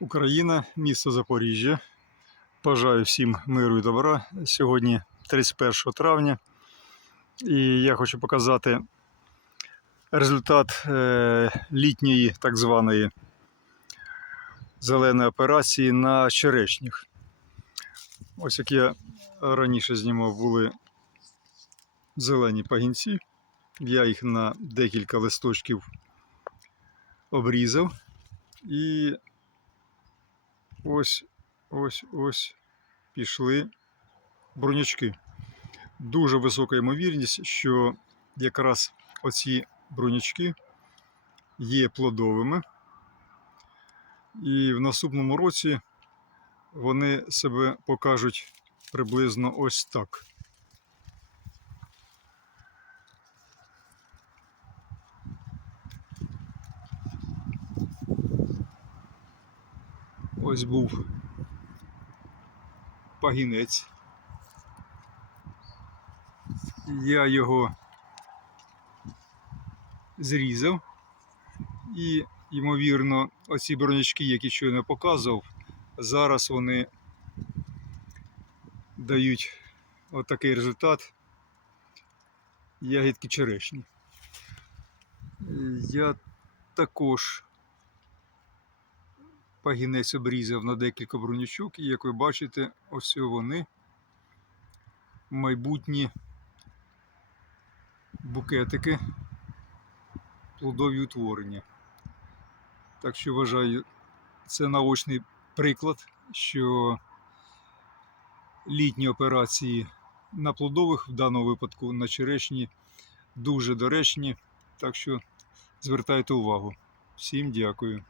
Україна, місто Запоріжжя. Бажаю всім миру і добра. Сьогодні 31 травня. І я хочу показати результат е, літньої так званої зеленої операції на черешнях. Ось як я раніше знімав, були зелені пагінці. Я їх на декілька листочків обрізав. І ось ось ось пішли бронячки. Дуже висока ймовірність, що якраз оці бронячки є плодовими. І в наступному році вони себе покажуть приблизно ось так. Ось був пагінець. Я його зрізав і, ймовірно, оці бронячки, які щойно показував, зараз вони дають отакий результат ягідки черешні. Я також пагінець обрізав на декілька бронячок, і як ви бачите, ось вони майбутні букетики плодові утворення. Так що вважаю, це наочний приклад, що літні операції на плодових, в даному випадку на черешні, дуже доречні. Так що звертайте увагу. Всім дякую.